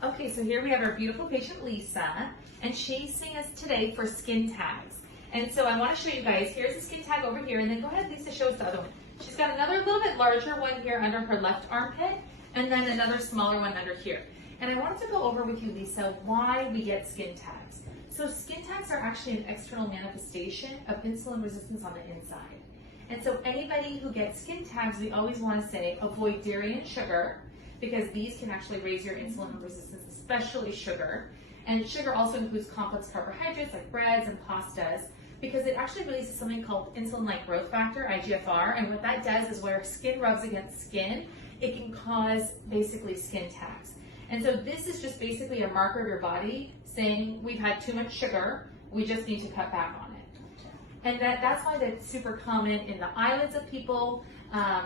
Okay, so here we have our beautiful patient Lisa, and she's seeing us today for skin tags. And so I want to show you guys, here's a skin tag over here, and then go ahead, Lisa, show us the other one. She's got another little bit larger one here under her left armpit, and then another smaller one under here. And I wanted to go over with you, Lisa, why we get skin tags. So skin tags are actually an external manifestation of insulin resistance on the inside. And so anybody who gets skin tags, we always want to say avoid dairy and sugar, because these can actually raise your insulin resistance, especially sugar. And sugar also includes complex carbohydrates like breads and pastas, because it actually releases something called insulin-like growth factor, IGFR, and what that does is where skin rubs against skin, it can cause basically skin tags. And so this is just basically a marker of your body saying we've had too much sugar, we just need to cut back on it. And that's why that's super common in the eyelids of people,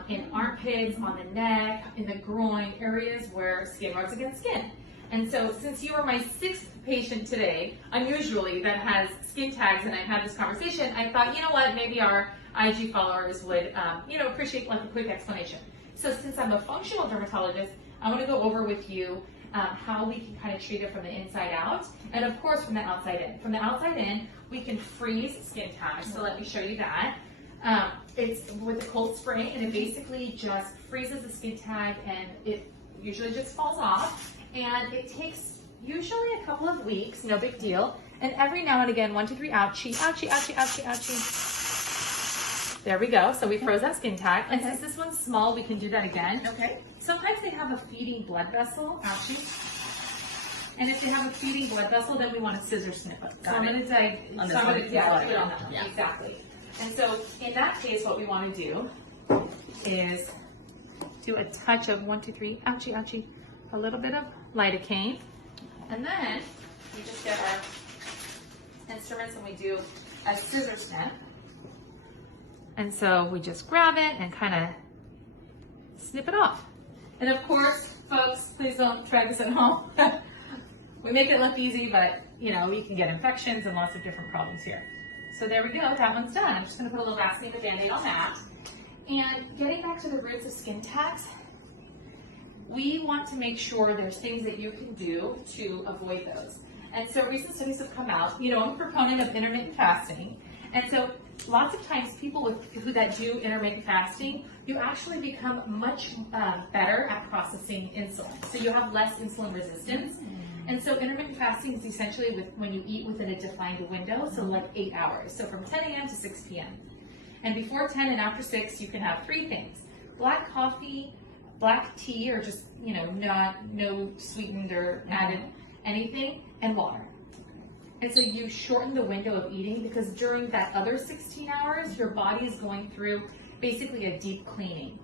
in armpits, on the neck, in the groin, areas where skin rubs against skin. And so since you are my 6th patient today, unusually, that has skin tags, and I had this conversation, I thought, you know what, maybe our IG followers would appreciate like a quick explanation. So since I'm a functional dermatologist, I want to go over with you how we can kind of treat it from the inside out, and of course from the outside in. From the outside in, we can freeze skin tags, so let me show you that. It's with a cold spray, and it basically just freezes the skin tag, and it usually just falls off, and it takes usually a couple of weeks, no big deal, and every now and again, 1, 2, 3, ouchie, ouchie, ouchie, ouchie, ouchie. There we go, so we froze that skin tag, and since this one's small, we can do that again. Okay. Sometimes they have a feeding blood vessel, ouchie, and if they have a feeding blood vessel, then we want to scissor snip it. So I'm going to do it on that one. Yeah. Exactly. And so in that case, what we want to do is do a touch of 1, 2, 3, ouchie, ouchie, a little bit of lidocaine, and then we just get our instruments and we do a scissor snip. And so we just grab it and kind of snip it off. And of course, folks, please don't try this at home. We make it look easy, but you can get infections and lots of different problems here. So there we go, that one's done. I'm just gonna put a little Vaseline and Band-Aid on that. And getting back to the roots of skin tags, we want to make sure there's things that you can do to avoid those. And so recent studies have come out, I'm a proponent of intermittent fasting. And so lots of times people that do intermittent fasting, you actually become much better at processing insulin. So you have less insulin resistance. And so intermittent fasting is essentially when you eat within a defined window, so like 8 hours. So from 10 a.m. to 6 p.m. And before 10 and after 6, you can have 3 things: black coffee, black tea, or just, no sweetened or added anything, and water. And so you shorten the window of eating, because during that other 16 hours, your body is going through basically a deep cleaning.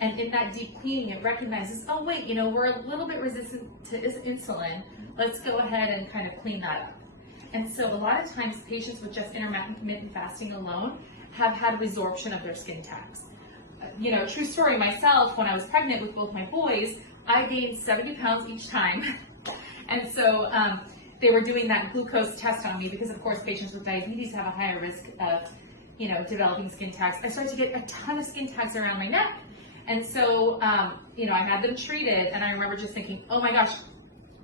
And in that deep cleaning, it recognizes, oh wait, we're a little bit resistant to insulin. Let's go ahead and kind of clean that up. And so a lot of times patients with just intermittent fasting alone have had resorption of their skin tags. True story, myself, when I was pregnant with both my boys, I gained 70 pounds each time. And so they were doing that glucose test on me, because of course patients with diabetes have a higher risk of, developing skin tags. I started to get a ton of skin tags around my neck. And so, I had them treated, and I remember just thinking, oh my gosh,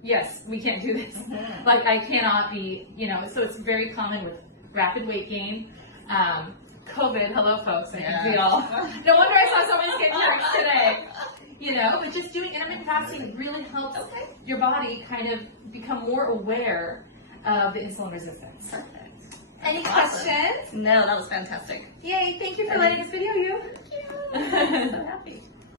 yes, we can't do this. Mm-hmm. Like, I cannot be, so it's very common with rapid weight gain. COVID, hello folks, I think we all, no wonder I saw so many skin tags today. But just doing intermittent fasting really helps your body kind of become more aware of the insulin resistance. Perfect. Any Awesome. questions? No, that was fantastic. Yay, thank you for letting us video you. Thank you. I'm so happy.